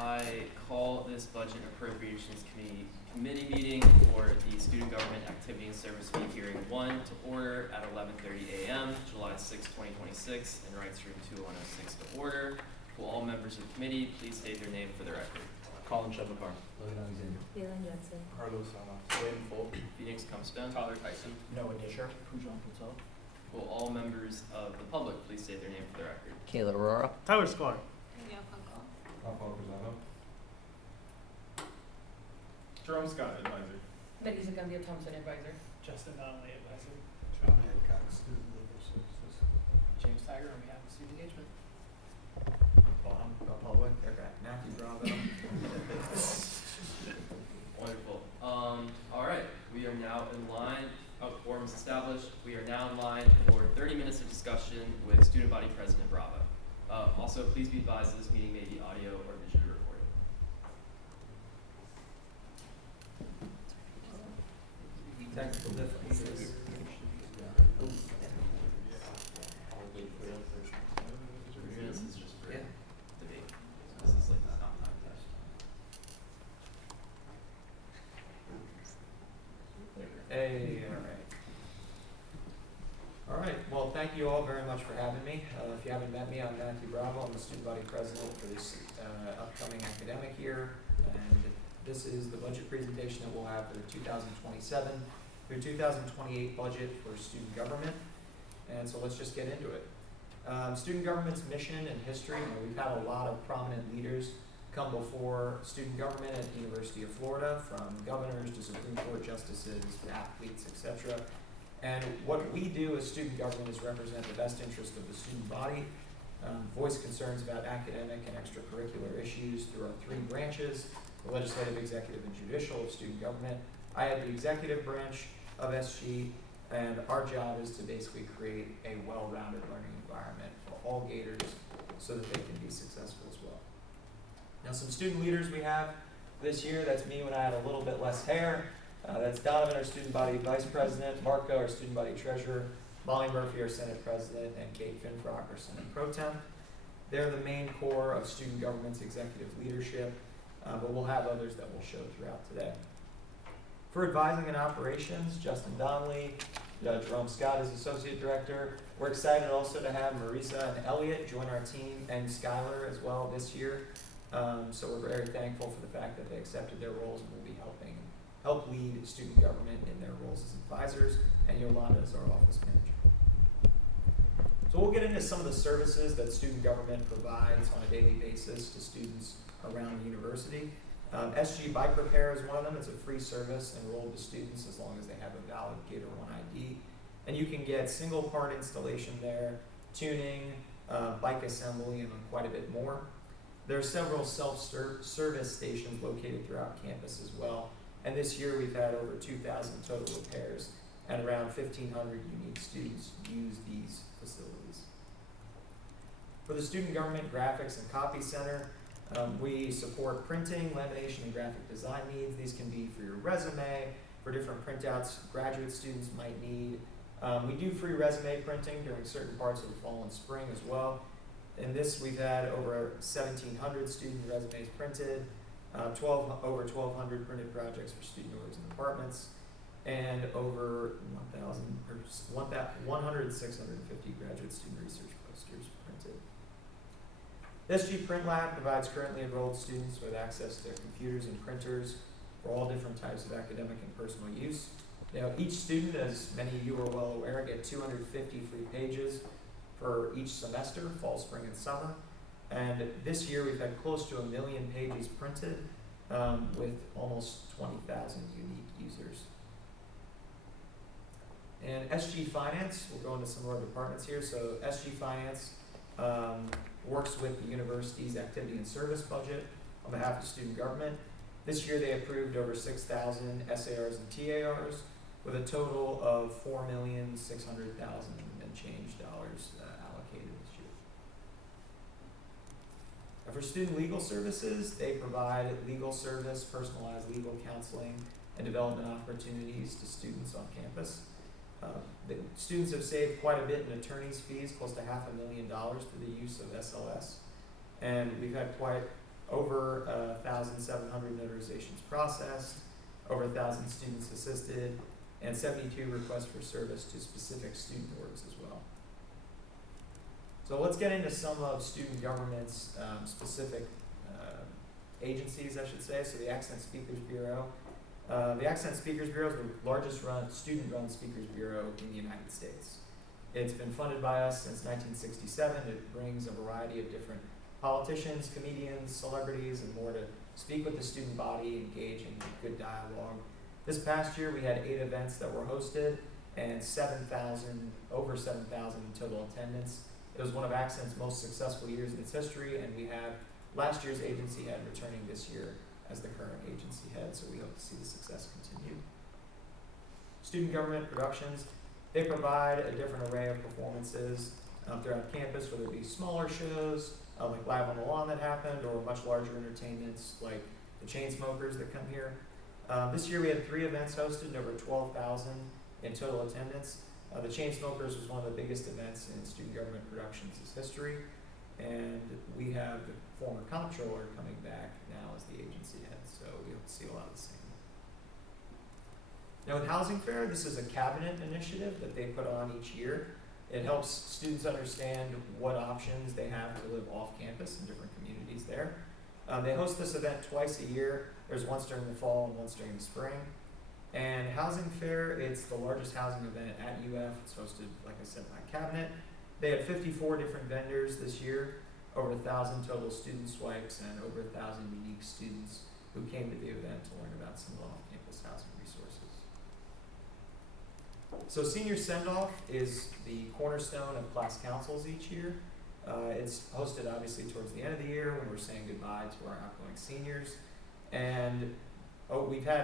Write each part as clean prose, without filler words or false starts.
I call this Budget Appropriations Committee meeting for the Student Government Activity and Service Fee Hearing 1 to order at 11:30 a.m., July 6, 2026, and Rights Room 2106 to order. Will all members of the committee please state their name for the record? Colin Chevakar. Logan Alexander. Leland Jensen. Carlos Salas. Wayne Folk. Phoenix Comstone. Tyler Tyson. Noah Disher. Pujan Patel. Will all members of the public please state their name for the record? Kayla Aurora. Tyler Sklar. Rafael Cruzado. Jerome Scott, advisor. Melissa Candia Thompson, advisor. Justin Donnelly, advisor. John Hancock, Student Legal Services. James Tiger on behalf of student engagement. Public, okay. Matthew Bravo. Wonderful. All right, we are now in line. Quorum is established. We are now in line for 30 minutes of discussion with Student Body President Bravo. Also, please be advised this meeting may be audio or visually recorded. Technical difficulties. This is just for Yeah. debate. So this is like not time test. Hey, all right, well, thank you all very much for having me. If you haven't met me, I'm Matthew Bravo. I'm the Student Body President for this upcoming academic year. And this is the budget presentation that we'll have for the 2027 through 2028 budget for student government. And so let's just get into it. Student government's mission and history, we've had a lot of prominent leaders come before student government at the University of Florida, from governors to Supreme Court justices, athletes, etc. And what we do as student government is represent the best interest of the student body, voice concerns about academic and extracurricular issues through our three branches, the legislative, executive, and judicial of student government. I have the executive branch of SG, and our job is to basically create a well-rounded learning environment for all Gators so that they can be successful as well. Now, some student leaders we have this year, that's me when I had a little bit less hair. That's Donovan, our student body vice president, Marco, our student body treasurer, Molly Murphy, our Senate president, and Kate Finfrock, our Senate pro tem. They're the main core of student government's executive leadership, but we'll have others that we'll show throughout today. For advising and operations, Justin Donnelly, Jerome Scott is associate director. We're excited also to have Marisa and Elliot join our team, and Skylar as well this year. So we're very thankful for the fact that they accepted their roles and will be help lead student government in their roles as advisors, and Yolanda is our office manager. So we'll get into some of the services that student government provides on a daily basis to students around the university. SG Bike Repair is one of them. It's a free service enrolled to students as long as they have a valid Gator 1 ID. And you can get single part installation there, tuning, bike assembly, and quite a bit more. There are several self-service stations located throughout campus as well. And this year we've had over 2,000 total repairs and around 1,500 unique students use these facilities. For the Student Government Graphics and Copy Center, we support printing, lamination, and graphic design needs. These can be for your resume, for different printouts graduate students might need. We do free resume printing during certain parts of the fall and spring as well. In this, we've had over 1,700 student resumes printed, over 1,200 printed projects for student orgs and departments, and over 1,650 graduate student research posters printed. The SG Print Lab provides currently enrolled students with access to computers and printers for all different types of academic and personal use. Now, each student, as many of you are well aware, get 250 free pages for each semester, fall, spring, and summer. And this year we've had close to 1 million pages printed with almost 20,000 unique users. And SG Finance, we'll go into some of our departments here. So SG Finance works with the university's activity and service budget on behalf of student government. This year they approved over 6,000 SARs and TARs with a total of $4,600,000 and change allocated this year. For student legal services, they provide legal service, personalized legal counseling, and development opportunities to students on campus. The students have saved quite a bit in attorney's fees, close to $500,000 through the use of SLS. And we've had quite over 1,700 notarizations processed, over 1,000 students assisted, and 72 requests for service to specific student orgs as well. So let's get into some of student government's specific agencies, I should say. So the Accent Speakers Bureau. The Accent Speakers Bureau is the largest student-run speakers bureau in the United States. It's been funded by us since 1967. It brings a variety of different politicians, comedians, celebrities, and more to speak with the student body, engage in good dialogue. This past year, we had 8 events that were hosted and over 7,000 total attendance. It was one of Accent's most successful years in its history, and we have last year's agency head returning this year as the current agency head, so we hope to see the success continue. Student Government Productions, they provide a different array of performances throughout campus, whether it be smaller shows, like Live on the Lawn that happened, or much larger entertainments like the Chainsmokers that come here. This year we had 3 events hosted and over 12,000 in total attendance. The Chainsmokers was one of the biggest events in Student Government Productions' history, and we have the former comptroller coming back now as the agency head, so we hope to see a lot of the same. Now with Housing Fair, this is a cabinet initiative that they put on each year. It helps students understand what options they have to live off campus in different communities there. They host this event twice a year. There's once during the fall and once during the spring. And Housing Fair, it's the largest housing event at UF. It's hosted, like I said, by cabinet. They had 54 different vendors this year, over 1,000 total student swipes, and over 1,000 unique students who came to the event to learn about some of the off-campus housing resources. So Senior Sendoff is the cornerstone of class councils each year. It's hosted obviously towards the end of the year when we're saying goodbye to our outgoing seniors. And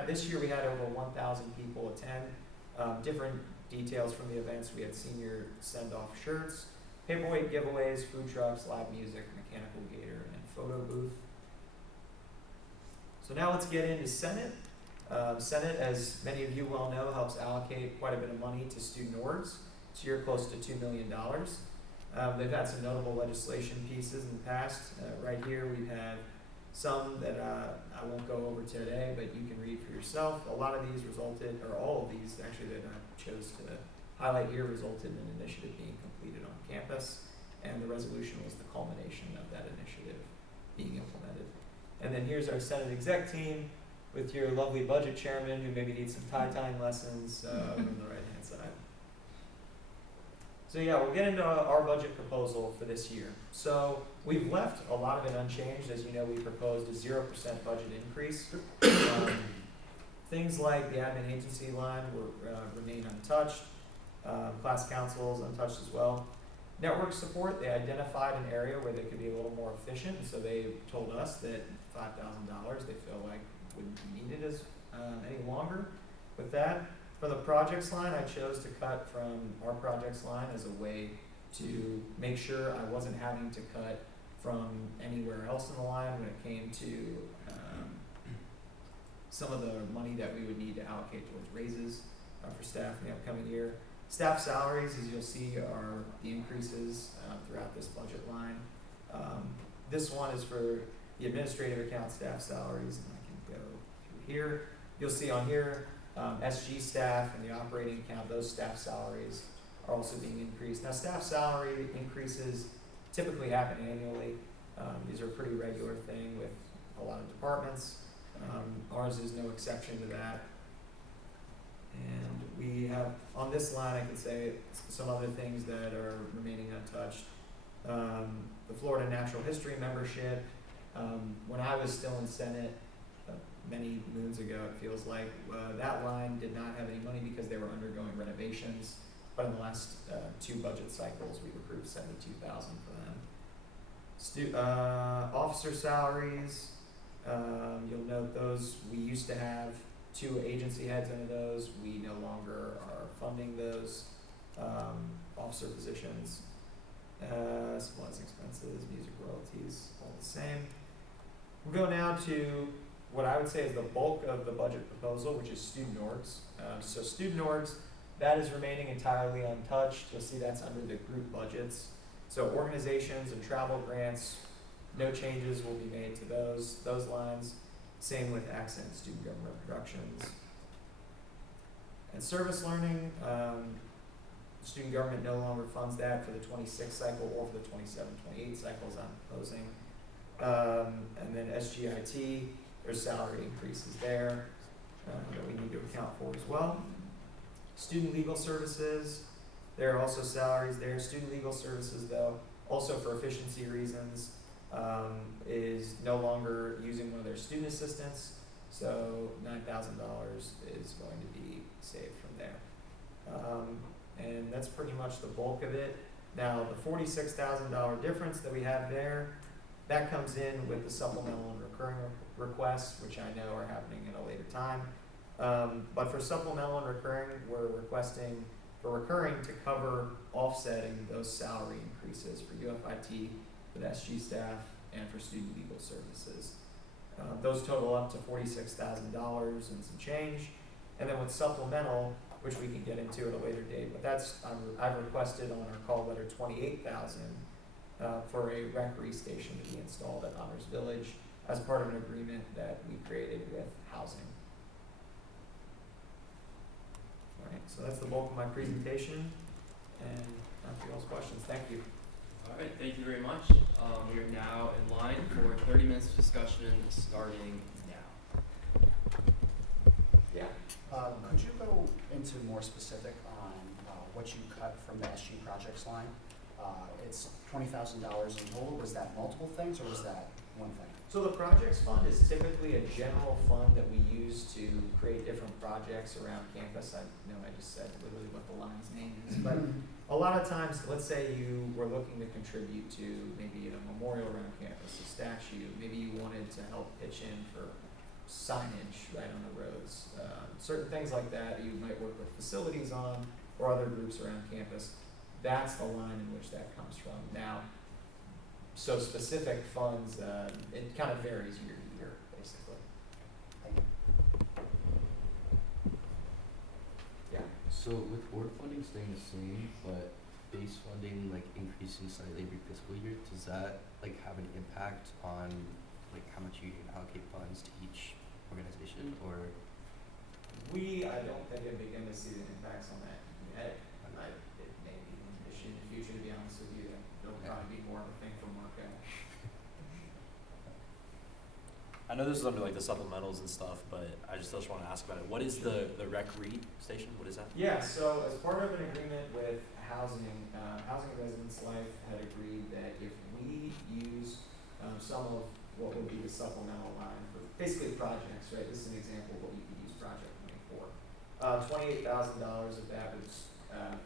this year we had over 1,000 people attend. Different details from the events. We had senior send-off shirts, paperweight giveaways, food trucks, live music, mechanical gator, and photo booth. So now let's get into Senate. Senate, as many of you well know, helps allocate quite a bit of money to student orgs. This year, close to $2 million. They've had some notable legislation pieces in the past. Right here, we've had some that I won't go over today, but you can read for yourself. A lot of these resulted, or all of these actually that I chose to highlight here, resulted in an initiative being completed on campus, and the resolution was the culmination of that initiative being implemented. And then here's our Senate exec team with your lovely budget chairman who maybe needs some tie-tying lessons on the right-hand side. So yeah, we'll get into our budget proposal for this year. So we've left a lot of it unchanged. As you know, we proposed a 0% budget increase. Things like the admin agency line remain untouched. Class councils untouched as well. Network support, they identified an area where they could be a little more efficient, and so they told us that $5,000 they feel like wouldn't be needed as any longer with that. For the projects line, I chose to cut from our projects line as a way to make sure I wasn't having to cut from anywhere else in the line when it came to some of the money that we would need to allocate towards raises for staff in the upcoming year. Staff salaries, as you'll see, are the increases throughout this budget line. This one is for the administrative account staff salaries, and I can go through here. You'll see on here, SG staff and the operating account, those staff salaries are also being increased. Now, staff salary increases typically happen annually. These are a pretty regular thing with a lot of departments. Ours is no exception to that. And we have, on this line, I could say some other things that are remaining untouched. The Florida Natural History membership. When I was still in Senate, many moons ago, it feels like, that line did not have any money because they were undergoing renovations. But in the last 2 budget cycles, we've approved $72,000 for them. Officer salaries, you'll note those, we used to have 2 agency heads under those. We no longer are funding those officer positions. Supplies and expenses, music royalties, all the same. We'll go now to what I would say is the bulk of the budget proposal, which is student orgs. So student orgs, that is remaining entirely untouched. You'll see that's under the group budgets. So organizations and travel grants, No changes will be made to those lines. Same with accent student government productions. And service learning, student government no longer funds that for the 26 cycle or for the 27-28 cycles I'm proposing. And then SGIT, there's salary increases there that we need to account for as well. Student legal services, there are also salaries there. Student legal services, though, also for efficiency reasons, is no longer using one of their student assistants, so $9,000 is going to be saved from there. And that's pretty much the bulk of it. Now, the $46,000 difference that we have there, that comes in with the supplemental and recurring requests, which I know are happening at a later time. But for supplemental and recurring, we're requesting for recurring to cover offsetting those salary increases for UFIT, for the SG staff, and for student legal services. Those total up to $46,000 and some change. And then with supplemental, which we can get into at a later date, but that's, I've requested on our call letter $28,000 for a recre station to be installed at Honors Village as part of an agreement that we created with housing. All right, so that's the bulk of my presentation, and after y'all's questions, thank you. All right, thank you very much. We are now in line for 30 minutes of discussion starting now. Yeah. Could you go into more specific on what you cut from the SG projects line? It's $20,000 in total. Was that multiple things or was that one thing? So the projects fund is typically a general fund that we use to create different projects around campus. I know I just said literally what the line's name is, but a lot of times, let's say you were looking to contribute to maybe a memorial around campus, a statue, maybe you wanted to help pitch in for signage right on the roads, certain things like that you might work with facilities on or other groups around campus. That's the line in which that comes from. Now, so specific funds, it kind of varies year to year, basically. Yeah. So with board funding staying the same, but base funding like increasing slightly every fiscal year, does that like have an impact on like how much you allocate funds to each organization, or? I don't think I begin to see the impacts on that yet. It may be an issue in the future, to be honest with you. It'll probably be more of a thing for Marco. I know this is under like the supplementals and stuff, but I just want to ask about it. What is the recre station? What is that? Yeah, so as part of an agreement with housing, Housing and Residence Life had agreed that if we use some of what would be the supplemental line for basically projects, right? This is an example of what you could use project money for. $28,000 of that would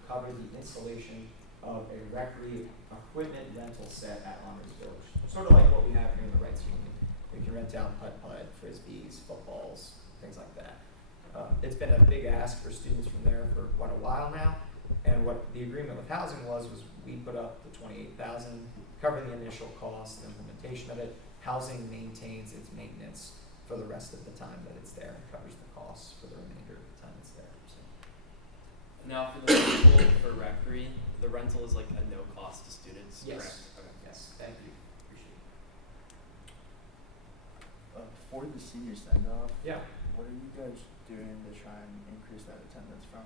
cover the installation of a recre equipment rental set at Honors Village. Sort of like what we have here in the Rights Union. We can rent out putt-putt, frisbees, footballs, things like that. It's been a big ask for students from there for quite a while now. And what the agreement with housing was we put up the $28,000, cover the initial cost, the implementation of it. Housing maintains its maintenance for the rest of the time that it's there and covers the costs for the remainder of the time it's there. So. Now for the rental for recre, the rental is like a no cost to students, Yes. correct? Okay. Yes, thank you. Appreciate it. For the senior send-off, Yeah. what are you guys doing to try and increase that attendance from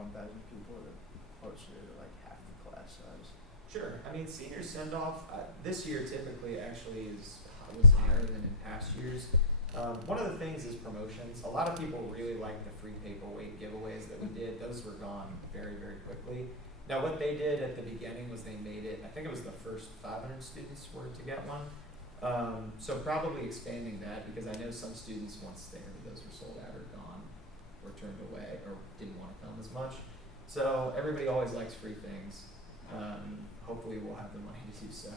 1,000 people to closer to like half the class size? Sure. I mean, senior send-off this year typically actually was higher than in past years. One of the things is promotions. A lot of people really like the free paperweight giveaways that we did. Those were gone very, very quickly. Now, what they did at the beginning was they made it, I think it was the first 500 students were to get one. So probably expanding that, because I know some students, once those were sold out or gone or turned away or didn't want to come as much. So everybody always likes free things. Hopefully we'll have the money to do so.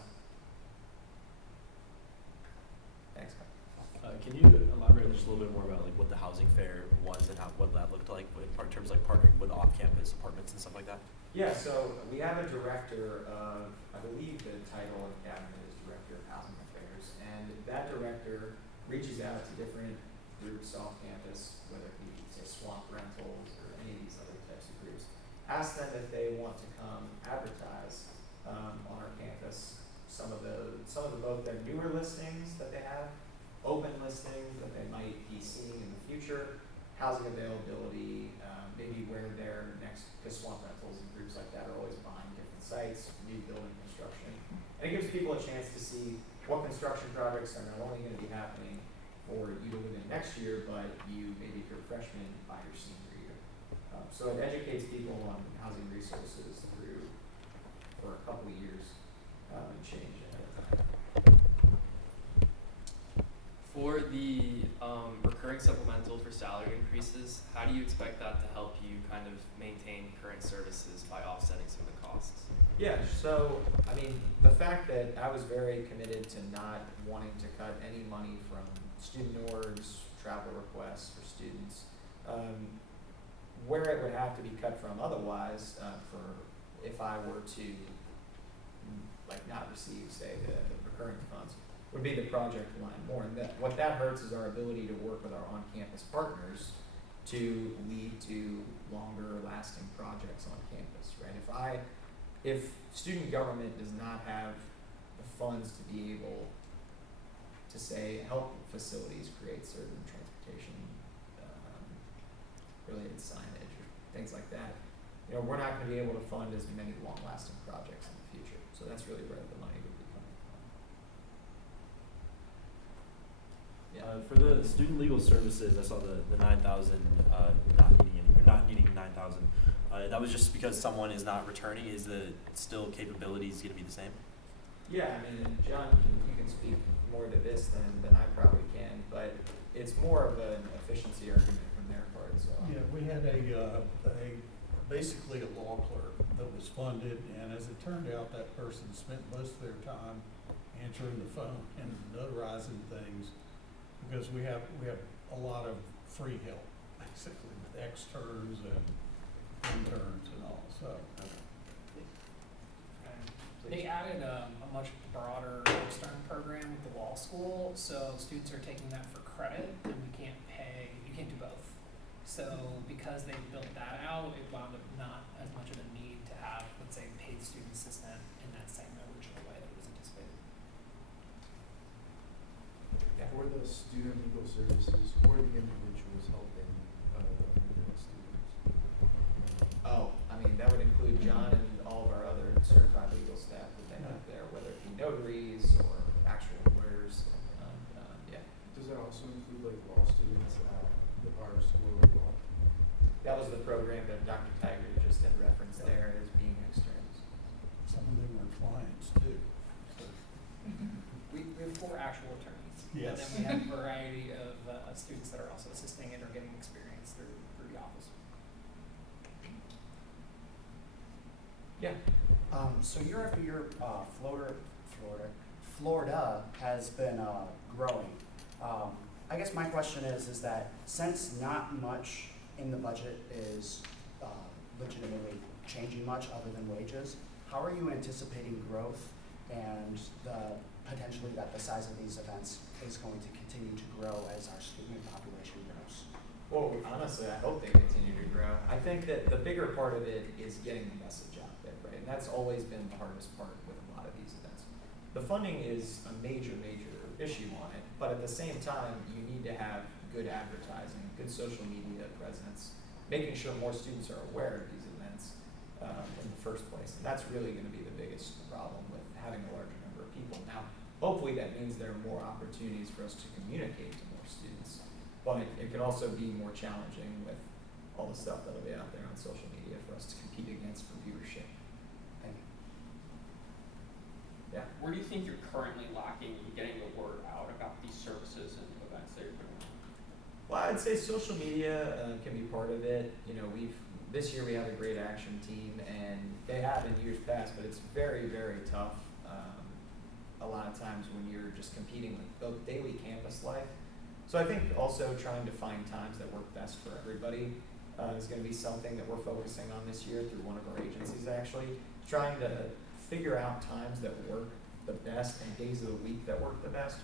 Thanks, Kyle. Can you elaborate just a little bit more about like what the housing fair was and what that looked like in terms of like partnering with off-campus apartments and stuff like that? Yeah, so we have a director of, I believe the title of the cabinet is Director of Housing Affairs, and that director reaches out to different groups off campus, whether it be say swamp rentals or any of these other types of groups. Ask them if they want to come advertise on our campus some of some of both their newer listings that they have, open listings that they might be seeing in the future, housing availability, maybe where their next, because swamp rentals and groups like that are always buying different sites, new building construction. And it gives people a chance to see what construction projects are not only going to be happening for you within next year, but you, maybe if you're a freshman, by your senior year. So it educates people on housing resources through, for a couple of years, and change ahead of time. For the recurring supplemental for salary increases, how do you expect that to help you kind of maintain current services by offsetting some of the costs? Yeah, so, I mean, the fact that I was very committed to not wanting to cut any money from student orgs, travel requests for students, where it would have to be cut from otherwise, for if I were to, like, not receive, say, the recurring funds, would be the project line more. And that, what that hurts is our ability to work with our on-campus partners to lead to longer lasting projects on campus, right? If student government does not have the funds to be able to say, help facilities create certain transportation related signage or things like that, you know, we're not gonna be able to fund as many long lasting projects in the future. So that's really where the money would be coming from. Yeah. For the student legal services, I saw the 9,000 not needing 9,000. That was just because someone is not returning. Is the still capabilities going to be the same? Yeah, I mean, John, you can speak more to this than I probably can, but it's more of an efficiency argument from their part. So Yeah, we had basically a law clerk that was funded, and as it turned out, that person spent most of their time answering the phone and notarizing things, because we have a lot of free help, basically, with externs and interns and all, so. They added a much broader extern program with the law school, so students are taking that for credit, and you can't do both. So because they built that out, it wound up not as much of a need to have, let's say, paid student assistant in that same original way that was anticipated. yeah. For the student legal services, who are the individuals helping the students? Oh, I mean, that would include John and all of our other certified legal staff that they have there, whether it be notaries or actual lawyers. Yeah, Does that also include like law students at the bar school or law? that was the program that Dr. Tiger just had referenced there as being externs. Some of them are clients too, so. We have 4 actual attorneys. Yes. And then we have a variety of students that are also assisting and are getting experience through the office. Yeah. So year after year, Florida has been growing. I guess my question is that since not much in the budget is legitimately changing much other than wages, how are you anticipating growth and potentially that the size of these events is going to continue to grow as our student population grows? Well, honestly, I hope they continue to grow. I think that the bigger part of it is getting the message out there, right? And that's always been the hardest part with a lot of these events. The funding is a major, major issue on it, but at the same time, you need to have good advertising, good social media presence, making sure more students are aware of these events in the first place. And that's really going to be the biggest problem with having a larger number of people. Now, hopefully that means there are more opportunities for us to communicate to more students, but it could also be more challenging with all the stuff that'll be out there on social media for us to compete against for viewership. Thank you. Yeah. Where do you think you're currently lacking in getting the word out about these services and events that you're putting on? Well, I'd say social media can be part of it. You know, this year we have a great action team, and they have in years past, but it's very, very tough a lot of times when you're just competing with both daily campus life. So I think also trying to find times that work best for everybody is going to be something that we're focusing on this year through one of our agencies actually, trying to figure out times that work the best and days of the week that work the best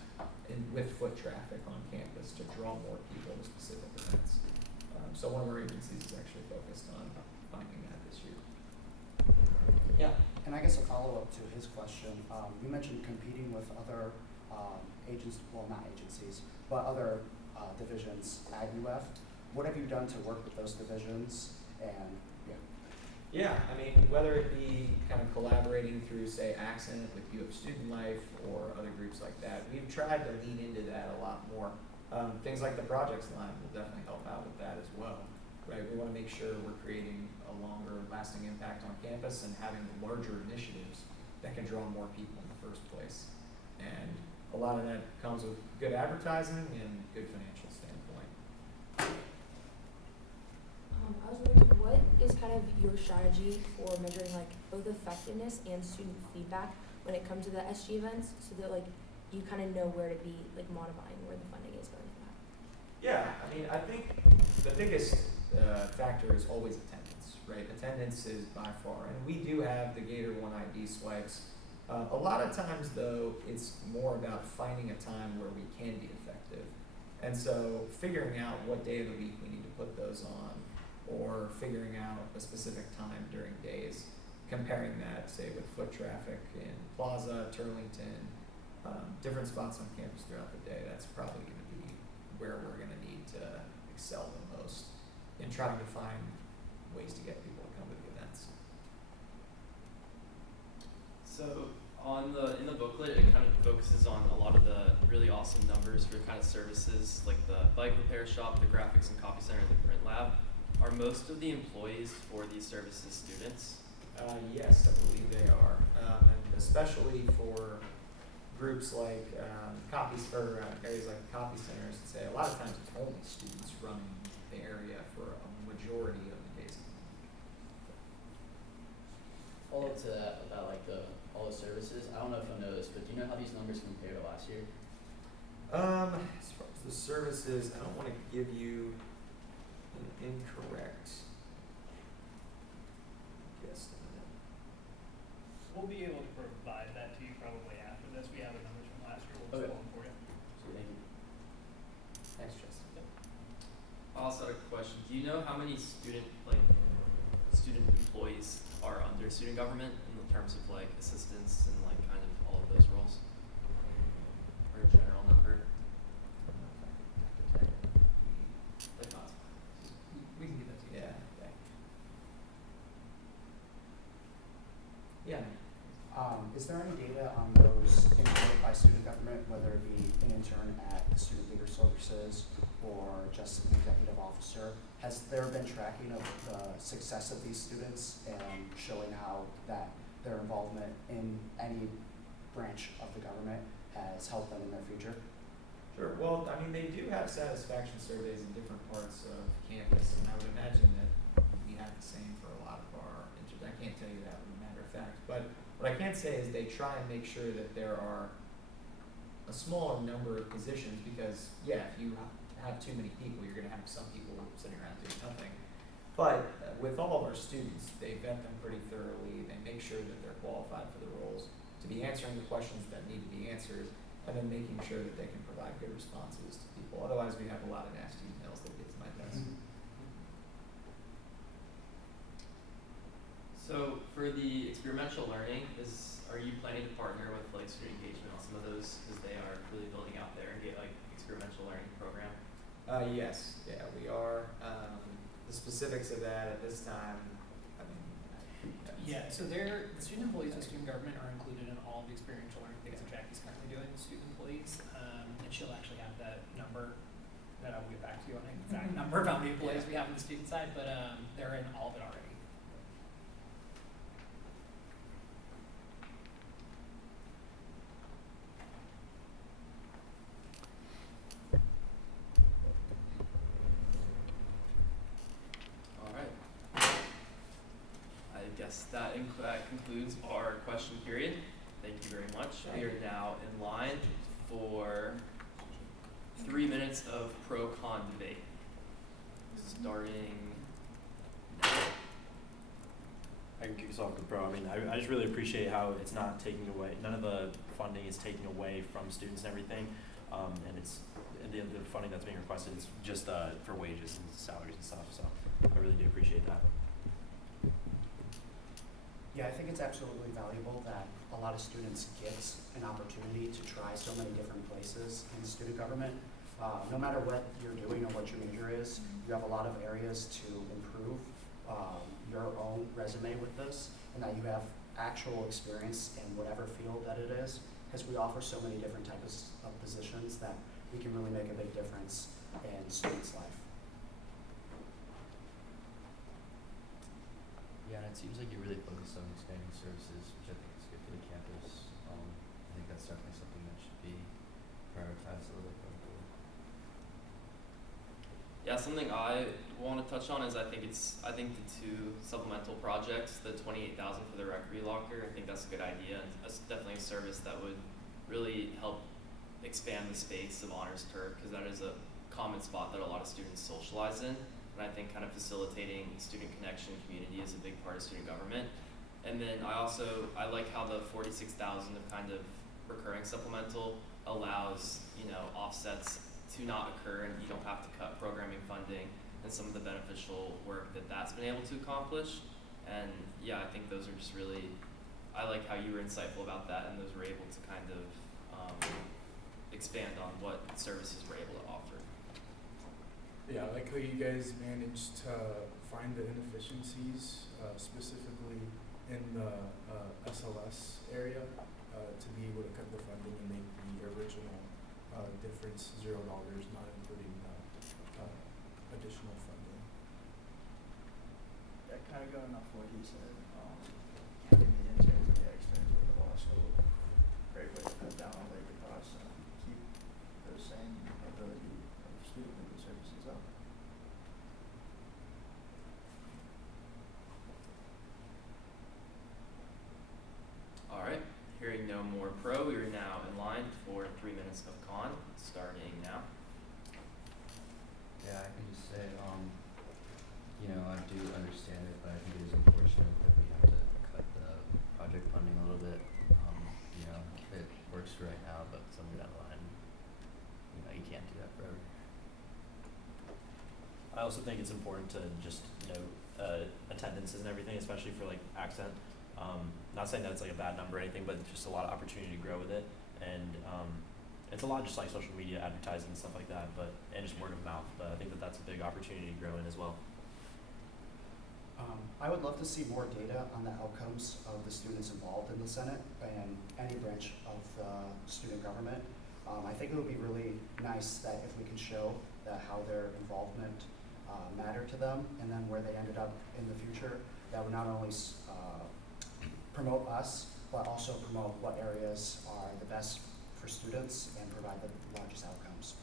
and with foot traffic on campus to draw more people to specific events. So one of our agencies is actually focused on finding that this year. Yeah. And I guess a follow-up to his question, you mentioned competing with other not agencies, but other divisions at UF. What have you done to work with those divisions? And Yeah, I mean, whether it be kind of collaborating through, say, Accent with UF Student Life or other groups like that, we've tried to lean into that a lot more. Things like the projects line will definitely help out with that as well, right? We want to make sure we're creating a longer lasting impact on campus and having larger initiatives that can draw more people in the first place. And a lot of that comes with good advertising and good financial standpoint. I was wondering, what is kind of your strategy for measuring like both effectiveness and student feedback when it comes to the SG events, so that like you kind of know where to be like modifying where the funding is going for that? Yeah, I mean, I think the biggest factor is always attendance, right? Attendance is by far, and we do have the Gator 1 ID swipes. A lot of times, though, it's more about finding a time where we can be effective. And so figuring out what day of the week we need to put those on, or figuring out a specific time during days, comparing that, say, with foot traffic in Plaza, Turlington, different spots on campus throughout the day, that's probably going to be where we're going to need to excel the most in trying to find ways to get people to come to the events. So in the booklet, it kind of focuses on a lot of the really awesome numbers for kind of services like the bike repair shop, the graphics and copy center, and the print lab. Are most of the employees for these services students? Yes, I believe they are, and especially for groups like areas like copy centers. Say a lot of times it's only students running the area for a majority of the days. Follow up to that about like all the services. I don't know if you'll know this, but do you know how these numbers compare to last year? As far as the services, I don't want to give you an incorrect guesstimate. We'll be able to provide that to you probably after this. We have the numbers from last year. We'll Okay. pull them for you. So thank you. Thanks, Justin. I also had a question. Do you know how many student employees are under student government in terms of like assistants and like kind of all of those roles? Or a general number? If not. We can get that to you. Yeah. Yeah. Is there any data on those employed by student government, whether it be an intern at the Student Leader Services or just an executive officer? Has there been tracking of the success of these students and showing how that their involvement in any branch of the government has helped them in their future? Sure. Well, I mean, they do have satisfaction surveys in different parts of campus, and I would imagine that we have the same for a lot of our interns. I can't tell you that as a matter of fact, but what I can say is they try and make sure that there are a smaller number of positions because, yeah, if you have too many people, you're going to have some people sitting around doing nothing. But with all of our students, they vet them pretty thoroughly. They make sure that they're qualified for the roles, to be answering the questions that need to be answered, and then making sure that they can provide good responses to people. Otherwise, we have a lot of nasty emails that get to my desk. So for the experiential learning, are you planning to partner with like student engagement on some of those because they are really building out their experiential learning program? Yes, yeah, we are. The specifics of that at this time, I mean, Yeah, so the student employees with student government are included in all of the experiential learning things that Jackie's currently doing with student employees. And she'll actually have that number that I'll get back to you on an exact number of how many employees we have on the student side, but they're in all of it already. That concludes our question period. Thank you very much. We are now in line for 3 minutes of pro-con debate. Starting now. I can kick us off with pro. I mean, I just really appreciate how it's not taking away, none of the funding is taking away from students and everything. And the funding that's being requested is just for wages and salaries and stuff. So I really do appreciate that. Yeah, I think it's absolutely valuable that a lot of students get an opportunity to try so many different places in student government. No matter what you're doing or what your major is, you have a lot of areas to improve your own resume with this, and that you have actual experience in whatever field that it is, because we offer so many different types of positions that we can really make a big difference in students' life. Yeah, and it seems like you're really focused on expanding services, which I think is good for the campus. I think that's definitely something that should be prioritized a little bit going forward. Yeah, something I want to touch on is I think the two supplemental projects, the 28,000 for the rec locker, I think that's a good idea, and that's definitely a service that would really help expand the space of Honors Turf, because that is a common spot that a lot of students socialize in. And I think kind of facilitating student connection and community is a big part of student government. And then I like how the 46,000 of kind of recurring supplemental allows, offsets to not occur, and you don't have to cut programming funding and some of the beneficial work that's been able to accomplish. And yeah, I think those are just really, I like how you were insightful about that, and those were able to kind of expand on what services we're able to offer. Yeah, I like how you guys managed to find the inefficiencies, specifically in the SLS area, to be able to cut the funding and make the original difference $0, not including additional funding. Yeah, kind of going off what he said, having the interns and the externs at the law school, great way to cut down on labor costs and keep the same ability of student legal services up. All right, hearing no more pro, we are now in line for 3 minutes of con, starting now. Yeah, I can just say, I do understand it, but I think it is unfortunate that we have to cut the project funding a little bit. It works for right now, but somewhere down the line, you can't do that forever. I also think it's important to just attendances and everything, especially for like accent. Not saying that it's like a bad number or anything, but just a lot of opportunity to grow with it, and it's a lot just like social media advertising and stuff like that, and just word of mouth. But I think that that's a big opportunity to grow in as well. I would love to see more data on the outcomes of the students involved in the Senate and any branch of student government. I think it would be really nice that if we can show that how their involvement mattered to them, and then where they ended up in the future, that would not only promote us, but also promote what areas are the best for students and provide the largest outcomes.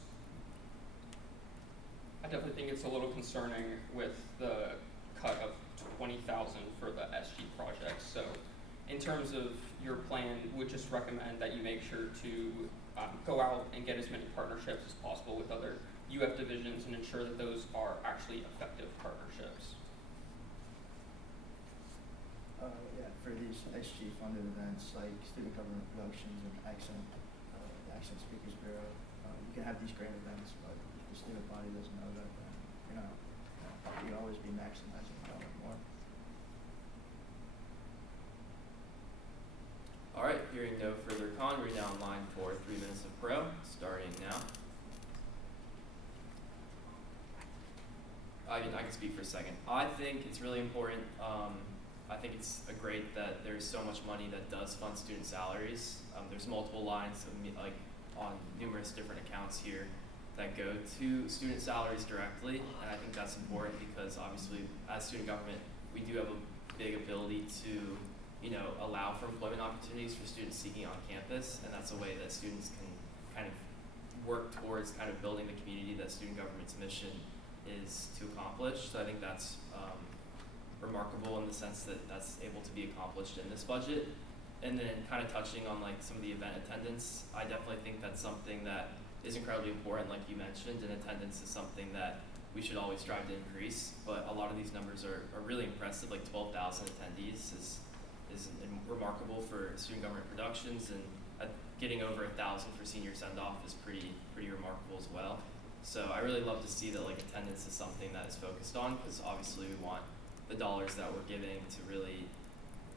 I definitely think it's a little concerning with the cut of 20,000 for the SG project. So in terms of your plan, would just recommend that you make sure to go out and get as many partnerships as possible with other UF divisions and ensure that those are actually effective partnerships. Yeah, for these SG funded events like Student Government Productions and the Accent Speakers Bureau, you can have these great events, but if the student body doesn't know that, then you can always be maximizing more. All right, hearing no further con, we're now in line for 3 minutes of pro, starting now. I can speak for a second. I think it's really important. I think it's great that there's so much money that does fund student salaries. There's multiple lines on numerous different accounts here that go to student salaries directly, and I think that's important because obviously as student government, we do have a big ability to allow for employment opportunities for students seeking on campus, and that's a way that students can kind of work towards kind of building the community that student government's mission is to accomplish. So I think that's remarkable in the sense that that's able to be accomplished in this budget. And then kind of touching on like some of the event attendance, I definitely think that's something that is incredibly important, like you mentioned, and attendance is something that we should always strive to increase, but a lot of these numbers are really impressive, like 12,000 attendees is remarkable for student government productions, and getting over 1,000 for senior Sendoff is pretty remarkable as well. So I really love to see that like attendance is something that is focused on, because obviously we want the dollars that we're giving to really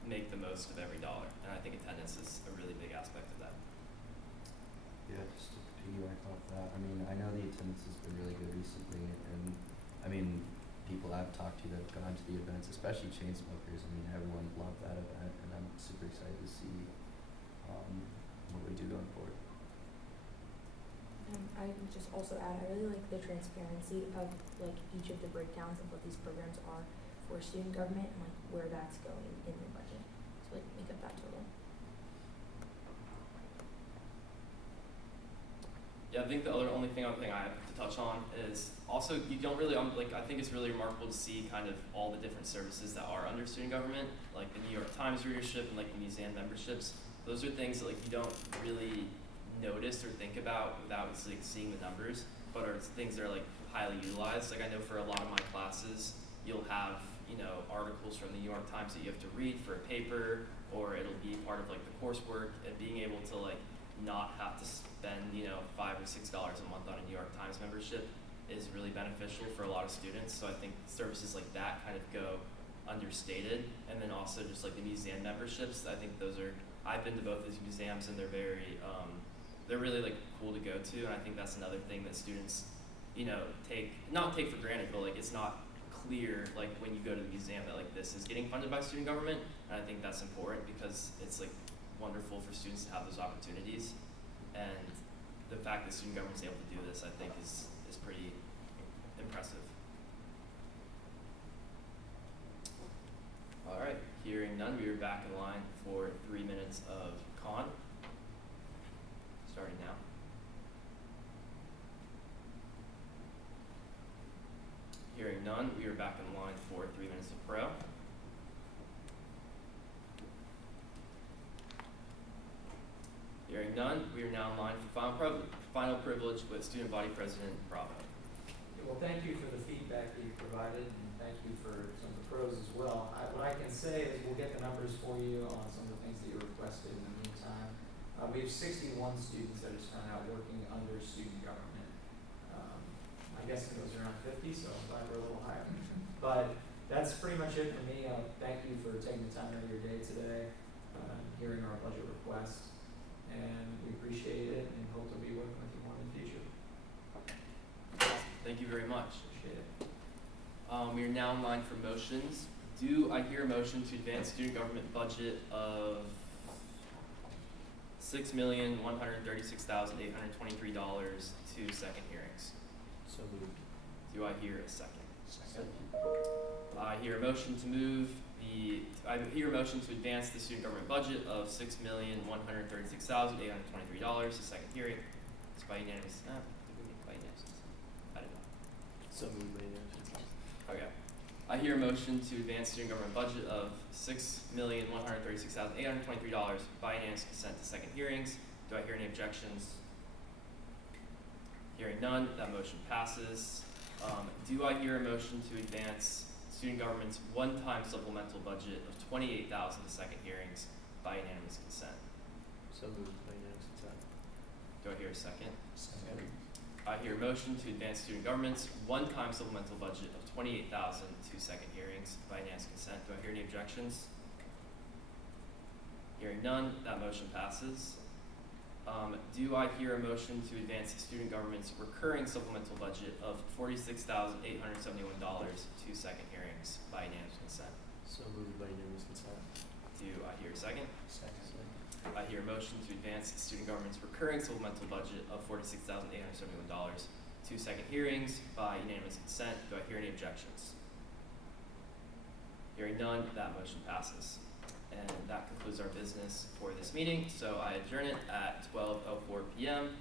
make the most of every dollar. And I think attendance is a really big aspect of that. Yeah, just to piggyback off that, I mean, I know the attendance has been really good recently, and I mean, people I've talked to that have gone to the events, especially chain smokers, I mean, everyone loved that event, and I'm super excited to see what we do going forward. I would just also add, I really like the transparency of like each of the breakdowns of what these programs are for student government and like where that's going in the budget. So like make up that total. Yeah, I think the only thing I have to touch on is also you don't really like I think it's really remarkable to see kind of all the different services that are under student government, like the New York Times readership and like the museum memberships. Those are things that like you don't really notice or think about without like seeing the numbers, but are things that are like highly utilized. Like I know for a lot of my classes, you'll have articles from the New York Times that you have to read for a paper, or it'll be part of like the coursework, and being able to like not have to spend $5 or $6 a month on a New York Times membership is really beneficial for a lot of students. So I think services like that kind of go understated. And then also just like the museum memberships, I think I've been to both these museums, and they're very they're really like cool to go to, and I think that's another thing that students not take for granted, but like it's not clear like when you go to the museum that like this is getting funded by student government. And I think that's important because it's like wonderful for students to have those opportunities, and the fact that student government is able to do this, I think, is pretty impressive. All right, hearing none, we are back in line for 3 minutes of con. Starting now. Hearing none, we are back in line for 3 minutes of pro. Hearing none, we are now in line for final privilege with Student Body President Bravo. Well, thank you for the feedback that you provided, and thank you for some of the pros as well. What I can say is we'll get the numbers for you on some of the things that you requested in the meantime. We have 61 students that are found out working under student government. I guess it was around 50, so I'm glad we're a little higher. But that's pretty much it for me. Thank you for taking the time out of your day today, hearing our budget request, and we appreciate it and hope to be working with you more in the future. Thank you very much. Appreciate it. We are now in line for motions. Do I hear a motion to advance student government budget of $6,136,823 to second hearings? So moved. Do I hear a second? Second. I hear a motion to advance the student government budget of $6,136,823 to second hearing. It's by unanimous consent. Did we make by unanimous consent? I did not. So moved by unanimous consent. Okay. I hear a motion to advance student government budget of $6,136,823 by unanimous consent to second hearings. Do I hear any objections? Hearing none, that motion passes. Do I hear a motion to advance student government's one-time supplemental budget of $28,000 to second hearings by unanimous consent? So moved by unanimous consent. Do I hear a second? Second. I hear a motion to advance student government's one-time supplemental budget of $28,000 to second hearings by unanimous consent. Do I hear any objections? Hearing none, that motion passes. Do I hear a motion to advance the student government's recurring supplemental budget of $46,871 to second hearings by unanimous consent? So moved by unanimous consent. Do I hear a second? Second. I hear a motion to advance the student government's recurring supplemental budget of $46,871 to second hearings by unanimous consent. Do I hear any objections? Hearing none, that motion passes. And that concludes our business for this meeting. So I adjourn it at 12:04 p.m.